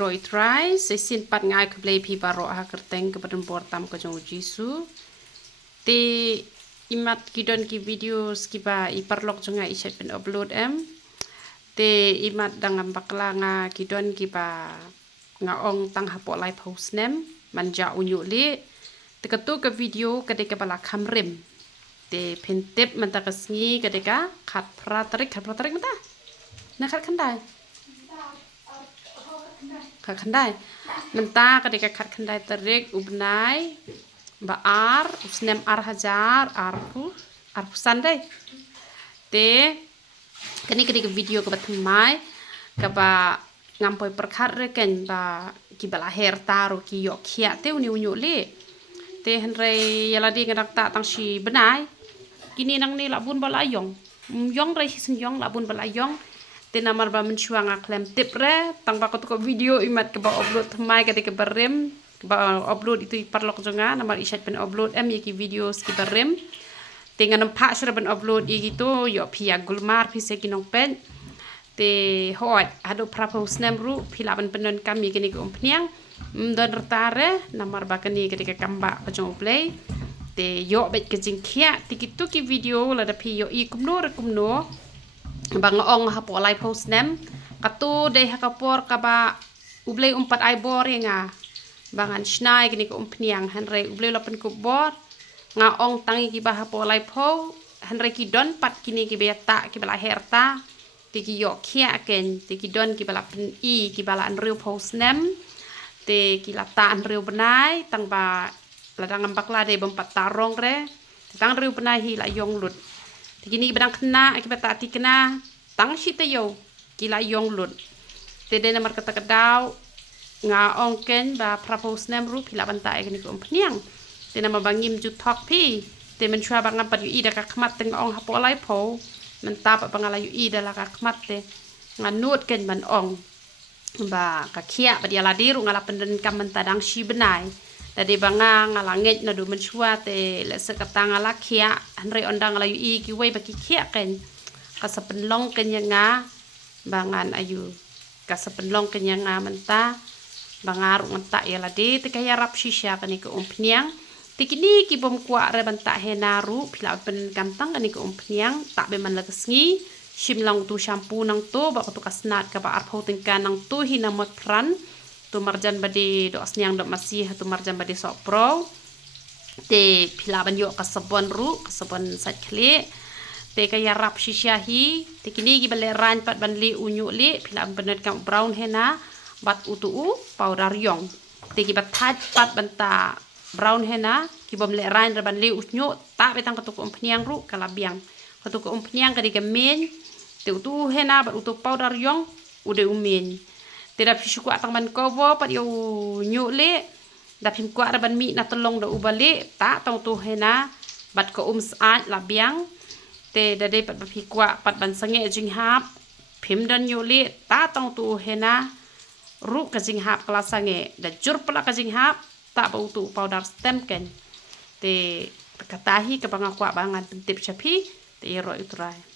Roi try sesin pat ngai ke play pi baro ha kerteng ke badan portam ke jong jisu te imat kidon ki video skiba iparlok jonga isat pen upload te imat dangam bakla nga kidon ki ba nga ong tang hapo live host nem manja unyu le te ketu ke video kedeka bala kamrem te pentep menta kesngi kedeka khat pratarik menta na khat khandai khat khandai menta kedeka khat khandai tarik ubnai ba ar usnem ar hajar arpu sandai te kani kedeka video ke batmai ke ba ngampoi perkhat reken ba ki bala her taru ki yok khia te uni unyu le te henrei yaladi ngadak ta tang si benai kini nang ni labun bala yong rei sin yong labun bala yong te namar ba mencuang aklem tip re tang ba ko video imat ke ba upload thmai ke barem ba upload itu parlok jonga namar isat pen upload ki video ski barem te nganam pa sura ben upload gitu yo pia gulmar pi se kinong pen te hot ado prapo snem ru pilaban penon kami kini ko pniang don retare namar ba kani ketika kamba pajong play te yo bet ke jingkhia tikitu ki video la da pi yo i kumno bang ong hapo live post nem katu de hakapor kaba ublei umpat ai bor nga bangan snai kini ko pniang henre ublei lapen ko bor nga ong tangi ki ba hapo live ho henre ki don pat kini ki beta ki bala herta tiki yo khia ken tiki don ki bala pen i ki bala an real post nem te ki lata an real benai tang ba ladang ambak de bompat tarong re tang real benai hi la yong lut tiki ni bedang kena ki beta ti kena tang si te yo ki la yong lut te de namar kata kedau nga ong ken ba propose nem ru pila banta e ni ko pniang te nama bangim ju thok pi te men chua bangam pat yu i da ka khmat teng ong hapo lai pho men ta pa bangala yu i da la ka khmat te nga nut ken man ong ba ka khia ba dia la diru ngala penden kam men tadang si benai dadi banga ngala nget na du men chua te le se kata ngala khia hanre ondang la yu i ki wei ba ki khia ken ka sapenlong ken nga bangan ayu ka sapenlong ken nga menta bangar menta ya la de te kaya rap shisha kani ko pniang tikini ki bom kwa re banta henaru pila pen kantang kani ko pniang tak be man lagasngi shimlang tu shampoo nang to ba ko kasnat ka ba arpho tingkan nang tu hinamot pran tu marjan badi do asnyang do masih tu marjan badi sok pro te pila ban yo kasabon ru kasabon sat khle te kaya rap shisha hi tikini ki bale ran pat ban li unyu li pila benet kam brown hena bat utu powder yong te ki bat pat banta brown hena ki bom le rain ban le usnyo ta betang katuk pniang ru kalabiang katuk pniang kadi kemen te utu hena bat utu powder yong ude umen te da fishu ko atang man kovo pat yo nyu le da phim ko ban mi na tolong da ubale ta tong tu hena bat ko saat labiang te da de pat phi kwa pat ban sange jing hap phim dan nyu le ta tong tu hena ru ka jing hap kala sange da jur pala ka jing hap tak bau tu powder stem ken te katahi ke bangakwa bangan tip chapi te ro itrai